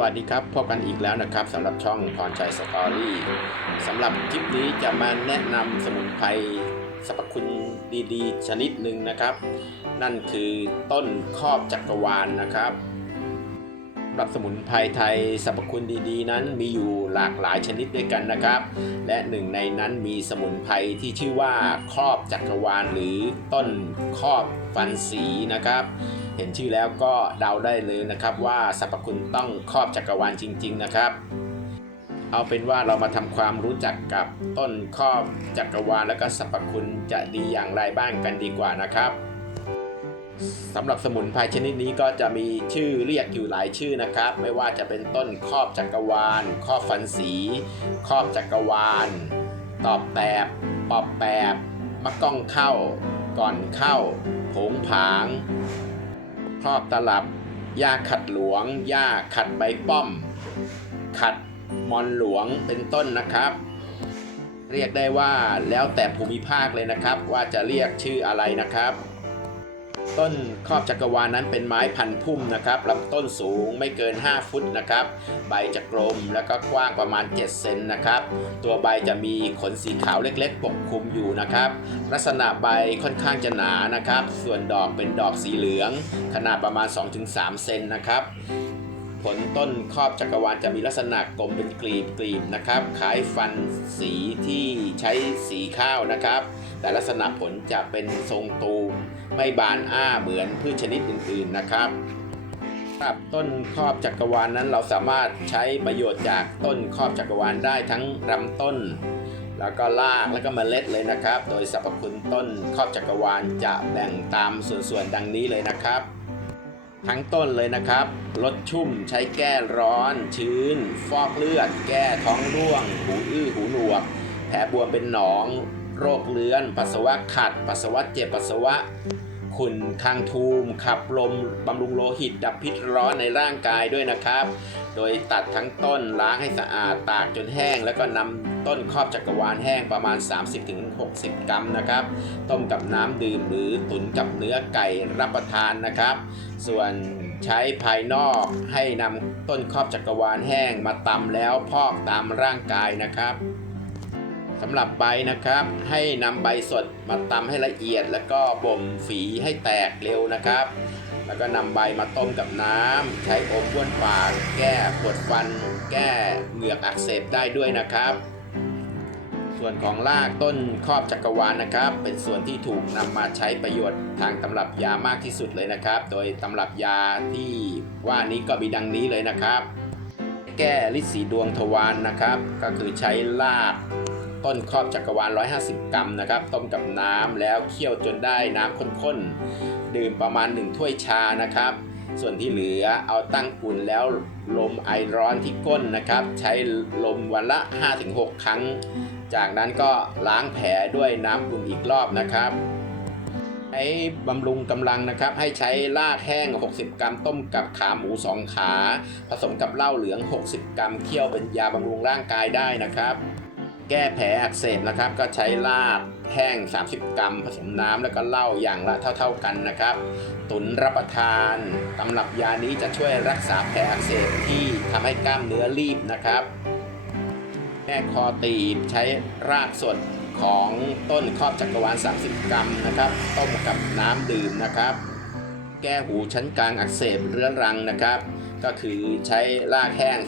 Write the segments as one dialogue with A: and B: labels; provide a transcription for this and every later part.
A: วัสดีครับ พบกันอีกแล้วนะครับสำหรับช่องพรชัยสตอรี่สำหรับคลิปนี้จะมาแนะนำสมุนไพรสรรพคุณดีๆ ชนิดหนึ่งนะครับ นั่นคือต้นครอบจักรวาลนะครับหรับสมุนไพรไทยสรรพคุณดีๆ นั้นมีอยู่หลากหลายชนิดด้วยกันนะครับ และหนึ่งในนั้นมีสมุนไพรที่ชื่อว่าครอบจักรวาลหรือต้นครอบฟันสีนะครับ เห็นชื่อแล้วก็เดาได้เลยนะครับว่าสรรพคุณต้องครอบจักรวาลจริง ๆ นะครับ เอาเป็นว่าเรามาทำความรู้จักกับต้นครอบจักรวาลและก็สรรพคุณจะดีอย่างไรบ้างกันดีกว่านะครับสำหรับสมุนไพรชนิดนี้ก็จะมีชื่อเรียกอยู่หลายชื่อนะครับ ไม่ว่าจะเป็นต้นครอบจักรวาลครอบฟันสีครอบจักรวาล ตอบแตบปอบแปบมะก้องเข้า ก่อนเข้า ผงผาง ครอบตลับหญ้าขัดหลวงหญ้าขัดใบป้อม ขัดมอนหลวงเป็นต้นนะครับ เรียกได้ว่าแล้วแต่ภูมิภาคเลยนะครับ ว่าจะเรียกชื่ออะไรนะครับ ต้นครอบจักรวาลนั้นเป็นไม้พันธุ์พุ่มนะครับลำต้นสูงไม่เกิน 5 ฟุตนะครับ ใบจะกลมแล้วก็กว้างประมาณ 7 เซนนะครับ ตัวใบจะมีขนสีขาวเล็กๆ ปกคลุมอยู่นะครับ ลักษณะใบค่อนข้างจะหนานะครับ ส่วนดอกเป็นดอกสีเหลือง ขนาดประมาณ 2-3 เซนนะครับผลต้นครอบจักรวาลจะมีลักษณะกลมเป็นกลีบกลีบนะครับคล้ายฟันสีที่ใช้สีข้าวนะครับ แต่ลักษณะผลจะเป็นทรงตูม ไม่บานอ้าเหมือนพืชชนิดอื่นๆนะครับครับต้นครอบจักรวาลนั้นเราสามารถใช้ประโยชน์จากต้นครอบจักรวาลได้ทั้งลำต้น แล้วก็รากแล้วก็เมล็ดเลยนะครับ โดยสรรพคุณต้นครอบจักรวาลจะแบ่งตามส่วนๆดังนี้เลยนะครับ ทั้งต้นเลยนะครับลดชุ่มใช้แก้ร้อน ชื้น ฟอกเลือด แก้ท้องร่วง หูอื้อหูหนวก แผลบวมเป็นหนอง โรคเลื้อน ปัสสาวะขัด ปัสสาวะเจ็บปัสสาวะ ขุ่นคางทูมขับลมบำรุงโลหิต ดับพิษร้อนในร่างกายด้วยนะครับ โดยตัดทั้งต้นล้างให้สะอาดตากจนแห้ง แล้วก็นำต้นครอบจักรวาลแห้งประมาณ 30-60 กรัมนะครับ ต้มกับน้ำดื่มหรือตุ๋นกับเนื้อไก่รับประทานนะครับ ส่วนใช้ภายนอกให้นำต้นครอบจักรวาลแห้งมาตำแล้วพอกตามร่างกายนะครับ สำหรับใบนะครับ ให้นำใบสดมาตำให้ละเอียด แล้วก็บ่มฝีให้แตกเร็วนะครับ แล้วก็นำใบมาต้มกับน้ำใช้อมบ้วนปากแก้ปวดฟัน แก้เหงือกอักเสบได้ด้วยนะครับ ส่วนของรากต้นครอบจักรวาลนะครับ เป็นส่วนที่ถูกนำมาใช้ประโยชน์ทางตำรับยามากที่สุดเลยนะครับ โดยตำรับยาที่ว่านี้ก็มีดังนี้เลยนะครับ แก้ฤทธิ์สีดวงทวารนะครับ ก็คือใช้ราก ต้นครอบจักรวาล 150 กรัมนะครับ ต้มกับน้ำแล้วเคี่ยวจนได้น้ำข้นๆ ดื่มประมาณ 1 ถ้วยชานะครับ ส่วนที่เหลือเอาตั้งอุ่นแล้วลมไอร้อนที่ก้นนะครับ ใช้ลมวันละ 5-6 ครั้ง จากนั้นก็ล้างแผลด้วยน้ำอุ่นอีกรอบนะครับใช้บำรุงกำลังนะครับ ให้ใช้รากแห้ง 60 กรัมต้มกับขาหมู 2 ขา ผสมกับเหล้าเหลือง 60 กรัมเคี่ยวเป็นยาบำรุงร่างกายได้นะครับ แก้แผลอักเสบนะครับ ก็ใช้รากแห้ง 30 กรัม ผสมน้ำแล้วก็เหล้าอย่างละเท่า ๆกันนะครับ ตุนรับประทานตำรับยานี้จะช่วยรักษาแผลอักเสบที่ทำให้กล้ามเนื้อรีบนะครับแก้คอตีบใช้รากสดของต้นครอบจักรวาล 30 กรัมนะครับ ต้มกับน้ำดื่มนะครับ แก้หูชั้นกลางอักเสบเรื้อรังนะครับ ก็คือใช้รากแห้ง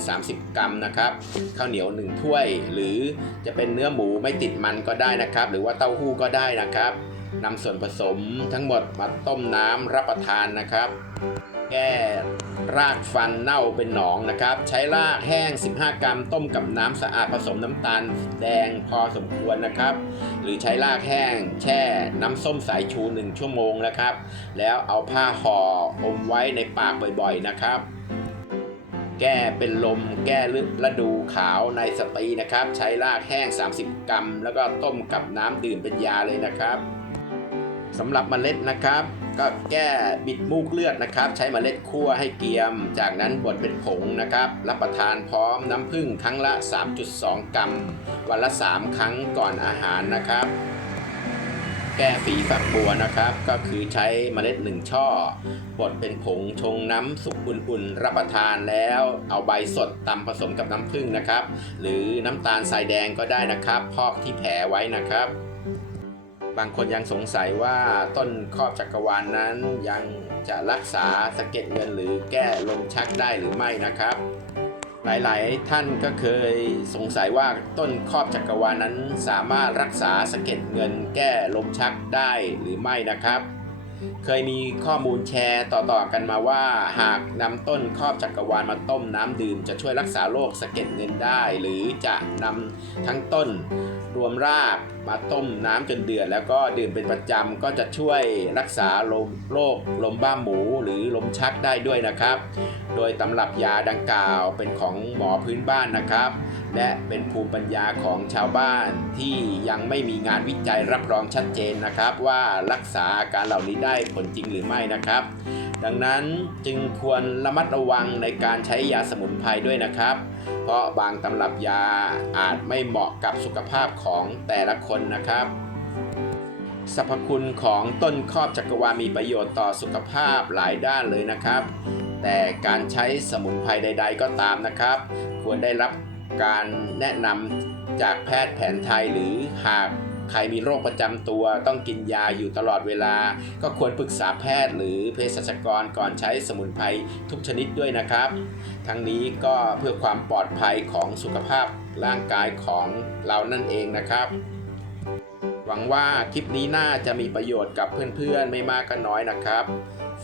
A: 15-30 กรัมนะครับข้าวเหนียว 1 ถ้วย หรือจะเป็นเนื้อหมูไม่ติดมันก็ได้นะครับ หรือว่าเต้าหู้ก็ได้นะครับนำส่วนผสมทั้งหมดมาต้มน้ำรับประทานนะครับ แก้รากฟันเน่าเป็นหนองนะครับ ใช้รากแห้ง 15 กรัม ต้มกับน้ำสะอาดผสมน้ำตาลแดงพอสมควรนะครับ หรือใช้รากแห้ง แช่น้ำส้มสายชู 1 ชั่วโมงนะครับ แล้วเอาผ้าห่ออมไว้ในปากบ่อยๆนะครับ แก้เป็นลมแก้ฤดูขาวในสตรีนะครับ ใช้รากแห้ง 30 กรัม แล้วก็ต้มกับน้ำดื่มเป็นยาเลยนะครับ สำหรับเมล็ดนะครับ ก็แก้บิดมูกเลือดนะครับ ใช้เมล็ดคั่วให้เกรียม จากนั้นบดเป็นผงนะครับ รับประทานพร้อมน้ำผึ้งครั้งละ 3.2 กรัม วันละ 3 ครั้งก่อนอาหารนะครับ แก้ฝีฝักบัวนะครับ ก็คือใช้เมล็ดหนึ่งช่อบดเป็นผงชงน้ำสุกอุ่นๆ รับประทานแล้ว เอาใบสดตำผสมกับน้ำผึ้งนะครับ หรือน้ำตาลทรายแดงก็ได้นะครับ พอกที่แผลไว้นะครับ บางคนยังสงสัยว่าต้นครอบจักรวาลนนั้นยังจะรักษาสะเก็ดเงินหรือแก้ลมชักได้หรือไม่นะครับ หลายๆ ท่านก็เคยสงสัยว่าต้นครอบจักรวาลนั้นสามารถรักษาสะเก็ดเงินแก้ลมชักได้หรือไม่นะครับ เคยมีข้อมูลแชร์ต่อๆกันมาว่า หากนำต้นครอบจักรวาลมาต้มน้ำดื่ม จะช่วยรักษาโรคสะเก็ดเงินได้ หรือจะนำทั้งต้น รวมรากมาต้มน้ำจนเดือด แล้วก็ดื่มเป็นประจำก็จะช่วยรักษาลมโรคลมบ้าหมูหรือลมชักได้ด้วยนะครับ โดยตำรับยาดังกล่าวเป็นของหมอพื้นบ้านนะครับ และเป็นภูมิปัญญาของชาวบ้านที่ยังไม่มีงานวิจัยรับรองชัดเจนนะครับ ว่ารักษาอาการเหล่านี้ได้ผลจริงหรือไม่นะครับ ดังนั้นจึงควรระมัดระวังในการใช้ยาสมุนไพรด้วยนะครับ เพราะบางตำรับยาอาจไม่เหมาะกับสุขภาพของแต่ละคนนะครับสรรพคุณของต้นครอบจักรวาลมีประโยชน์ต่อสุขภาพหลายด้านเลยนะครับ แต่การใช้สมุนไพรใด ๆ ก็ตามนะครับ ควรได้รับการแนะนำจากแพทย์แผนไทยหรือหาก ใครมีโรคประจำตัวต้องกินยาอยู่ตลอดเวลา ก็ควรปรึกษาแพทย์หรือเภสัชกรก่อนใช้สมุนไพรทุกชนิดด้วยนะครับ ทั้งนี้ก็เพื่อความปลอดภัยของสุขภาพร่างกายของเรานั่นเองนะครับหวังว่าคลิปนี้น่าจะมีประโยชน์กับเพื่อนๆ ไม่มากก็น้อยนะครับ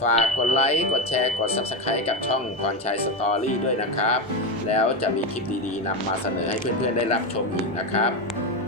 A: ฝากกดไลค์ กดแชร์ กด Subscribe กับช่องพรชัยสตอรี่ด้วยนะครับ แล้วจะมีคลิปดีๆนำมาเสนอให้เพื่อนๆ ได้รับชมอีกนะครับ